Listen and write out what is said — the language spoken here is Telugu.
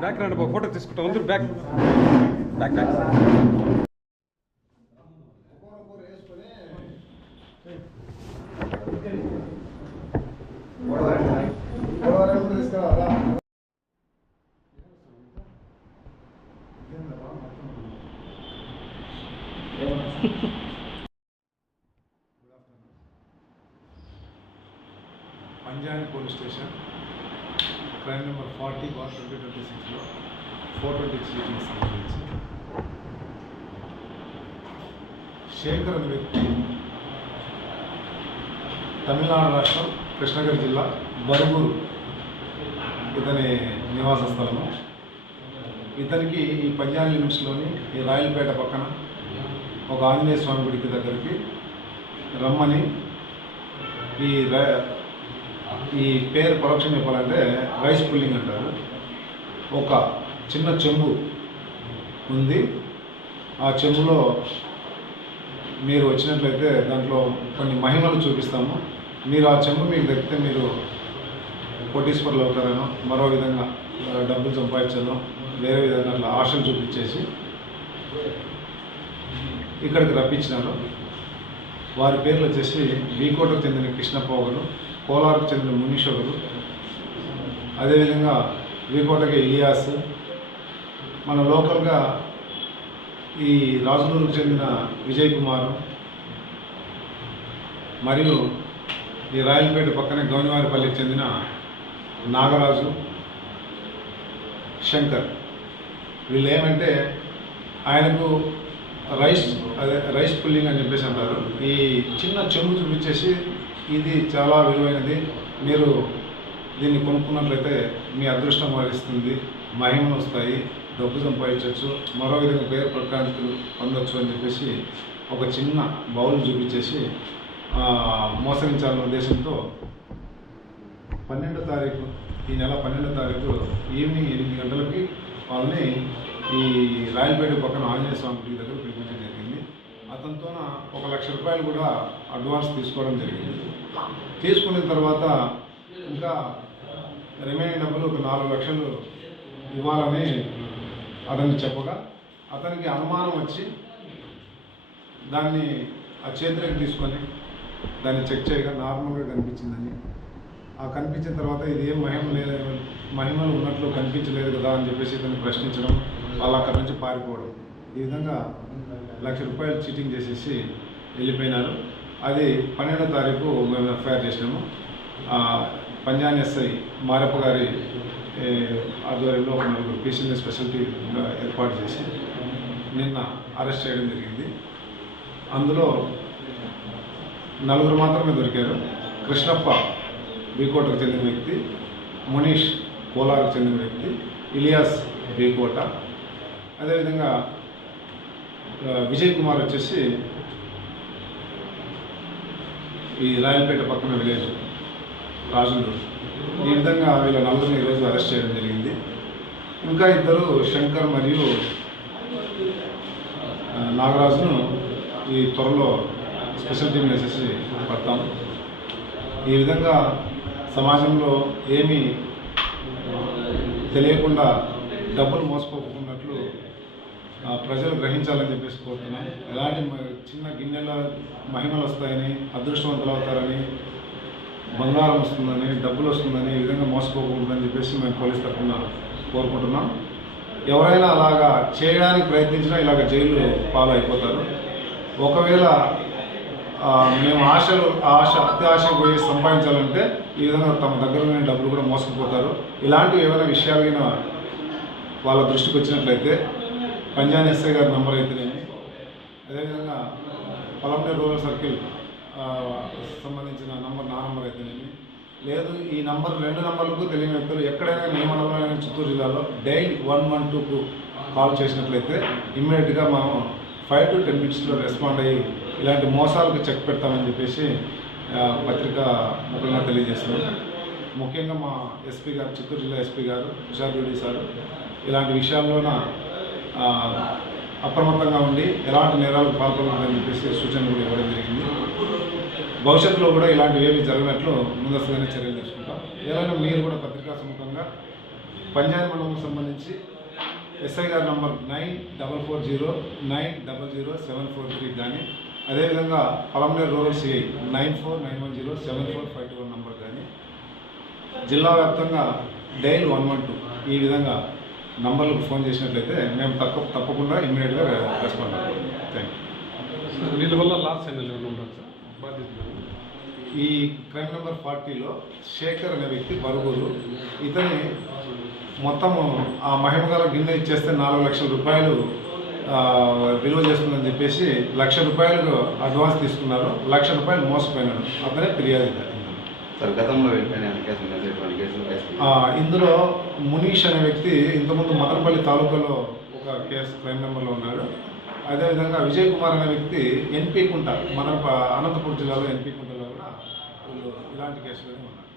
బ్యాక్ రండి బాబు, ఫోటో తీసుకుంటాం అందరూ. బ్యాక్ బ్యాక్ బ్యాక్ పంజాని పోలీస్ స్టేషన్ క్రైమ్ నెంబర్ 40/2026లో 420 షీటింగ్ సంబంధించి శేఖర్ అనే వ్యక్తి తమిళనాడు రాష్ట్రం కృష్ణగిరి జిల్లా బరుగురు ఇతని నివాస స్థలము. ఇతనికి ఈ పంజాని లిమిట్స్లోని ఈ రాయలపేట పక్కన ఒక ఆంజనేయ స్వామి గుడికి దగ్గరికి రమ్మని, ఈ పేరు పరోక్షం చెప్పాలంటే రైస్ పుల్లింగ్ అంటారు. ఒక చిన్న చెంబు ఉంది. ఆ చెంబులో మీరు వచ్చినట్లయితే దాంట్లో కొన్ని మహిమలు చూపిస్తాము. మీరు ఆ చెంబు మీకు దక్కితే మీరు కోటీశ్వరులు అవుతారనో, మరో విధంగా డబ్బులు సంపాదించాలో, వేరే విధంగా అట్లా ఆశలు చూపించేసి ఇక్కడికి రప్పించినారు. వారి పేర్లు వచ్చేసి వీకోటకు చెందిన కృష్ణప్ప ఒకరు, కోలార్కు చెందిన మునీష్ ఒకరు, అదేవిధంగా వీకోటకి ఇలియాస్, మన లోకల్గా ఈ రాజులూరుకు చెందిన విజయ్ కుమార్, మరియు ఈ రాయలపేట పక్కనే గౌనివారిపల్లికి చెందిన నాగరాజు, శంకర్. వీళ్ళు ఏమంటే ఆయనకు రైస్ పుల్లింగ్ అని చెప్పేసి అంటారు. ఈ చిన్న చెంబు చూపించేసి ఇది చాలా విలువైనది, మీరు దీన్ని కొనుక్కున్నట్లయితే మీ అదృష్టం వరిస్తుంది, మహిమలు వస్తాయి, డబ్బు సంపాదించవచ్చు, మరో విధంగా పేరు ప్రఖ్యాతులు పొందొచ్చు అని చెప్పేసి ఒక చిన్న బౌల్ చూపించేసి మోసగించాలనే ఉద్దేశంతో 12వ తారీఖు, ఈ నెల 12వ తారీఖు ఈవినింగ్ 8 గంటలకి వాళ్ళని ఈ రాయలపేట పక్కన ఆంజనేయ స్వామి గుడి దగ్గర పిలిపించడం జరిగింది. అతనితో 1 లక్ష రూపాయలు కూడా అడ్వాన్స్ తీసుకోవడం జరిగింది. తీసుకున్న తర్వాత ఇంకా రిమైనింగ్ డబ్బులు ఒక 4 లక్షలు ఇవ్వాలని అతనికి చెప్పగా, అతనికి అనుమానం వచ్చి దాన్ని ఆ చేతిలోకి తీసుకొని దాన్ని చెక్ చేయగా నార్మల్గా కనిపించిందని, ఆ కనిపించిన తర్వాత ఇది ఏం మహిమలు ఉన్నట్లు కనిపించలేదు కదా అని చెప్పేసి ఇతన్ని ప్రశ్నించడం, వాళ్ళు అక్కడి నుంచి పారిపోవడం, ఈ విధంగా 1 లక్ష రూపాయలు చీటింగ్ చేసేసి వెళ్ళిపోయినారు. అది 12వ తారీఖు మేము ఎఫ్ఐఆర్ చేసినాము. పంజాని ఎస్ఐ మారప్ప గారి ఆధ్వర్యంలో ఒక 4 పీసీని స్పెషాలిటీగా ఏర్పాటు చేసి నిన్న అరెస్ట్ చేయడం జరిగింది. అందులో 4 మాత్రమే దొరికారు. కృష్ణప్ప బీకోటకు చెందిన వ్యక్తి, మునీష్ కోలార్కు చెందిన వ్యక్తి, ఇలియాస్ బీకోట, అదేవిధంగా విజయ్ కుమార్ వచ్చేసి ఈ రాయలపేట పక్కన విలేజ్ రాజులూరు. ఈ విధంగా వీళ్ళ 4 ఈరోజు అరెస్ట్ చేయడం జరిగింది. ఇంకా 2 శంకర్ మరియు నాగరాజును ఈ త్వరలో స్పెషల్ టీం వేసేసి పడతాం. ఈ విధంగా సమాజంలో ఏమీ తెలియకుండా డబ్బులు మోసపోకున్నట్లు ప్రజలు గ్రహించాలని చెప్పేసి కోరుతున్నాం. ఎలాంటి చిన్న గిన్నెల మహిమలు వస్తాయని, అదృష్టవంతులు అవుతారని, బంగారం వస్తుందని, డబ్బులు వస్తుందని, ఈ విధంగా మోసపోకూడదని చెప్పేసి మేము పోలీస్ తరఫున కోరుకుంటున్నాం. ఎవరైనా అలాగా చేయడానికి ప్రయత్నించినా ఇలాగ జైలు పాలైపోతారు. ఒకవేళ మేము అత్యాశ పోయి సంపాదించాలంటే ఈ విధంగా తమ దగ్గర ఉన్న డబ్బులు కూడా మోసపోతారు. ఇలాంటివి ఏమైనా విషయాలైనా వాళ్ళ దృష్టికి వచ్చినట్లయితే పంజాని ఎస్ఐ గారి నంబర్ అయితేనేమి, అదేవిధంగా పలంనేరు రూరల్ సర్కిల్ సంబంధించిన నా నంబర్ అయితేనేమి, లేదు ఈ 2 నంబర్లకు తెలియని వ్యక్తులు ఎక్కడైనా నియమనంలో చిత్తూరు జిల్లాలో డైల్ 112కు కాల్ చేసినట్లయితే ఇమ్మీడియట్గా మనం 5 to 10 minutesలో రెస్పాండ్ అయ్యి ఇలాంటి మోసాలకు చెక్ పెడతామని చెప్పేసి పత్రిక ముఖ్యంగా తెలియజేస్తున్నాం. ముఖ్యంగా మా ఎస్పీ గారు, చిత్తూరు జిల్లా ఎస్పీ గారు హుషార్ రెడ్డి సార్ ఇలాంటి విషయాల్లోన అప్రమత్తంగా ఉండి ఎలాంటి నేరాలకు పాల్పడకూడదని చెప్పేసి సూచనలు కూడా ఇవ్వడం జరిగింది. భవిష్యత్తులో కూడా ఇలాంటివి ఏమి జరగనట్లు ముందస్తుగానే చర్యలు తీసుకుంటాం. ఏదైనా మీరు కూడా పత్రికా సముఖంగా పంజాబ్ మండలం సంబంధించి ఎస్ఐ గారి నంబర్ 9440900743 కానీ అదేవిధంగా పలమనేరు రూరల్ సిఐ 9491074521 నంబర్ కానీ జిల్లా వ్యాప్తంగా డైల్ 112 ఈ విధంగా నంబర్లకు ఫోన్ చేసినట్లయితే మేము తప్పకుండా ఇమ్మీడియట్గా రెస్పాండ్ అవుతాం. Thank you. వీళ్ళ వల్ల లాస్ అయిన ఉంటారు సార్ బాధ్యత. ఈ క్రైమ్ నెంబర్ 40లో శేఖర్ అనే వ్యక్తి బరుగురు, ఇతని మొత్తము ఆ మహిమ గల గిన్నె ఇచ్చేస్తే 4 లక్షల రూపాయలు విలువ చేస్తుందని చెప్పేసి ₹1,00,000 అడ్వాన్స్ తీసుకున్నారు. ₹1,00,000 మోసపోయినాడు. అతనే ఫిర్యాదు. ఇందులో మునీష్ అనే వ్యక్తి ఇంతకుముందు మదనపల్లి తాలూకాలో ఒక కేసు క్రైమ్ నెంబర్లో ఉన్నాడు. అదేవిధంగా విజయ్ కుమార్ అనే వ్యక్తి ఎన్పీ కుంట, మన అనంతపురం జిల్లాలో ఎన్పీ కుంటలో కూడా వీళ్ళు ఇలాంటి కేసులోనే ఉన్నారు.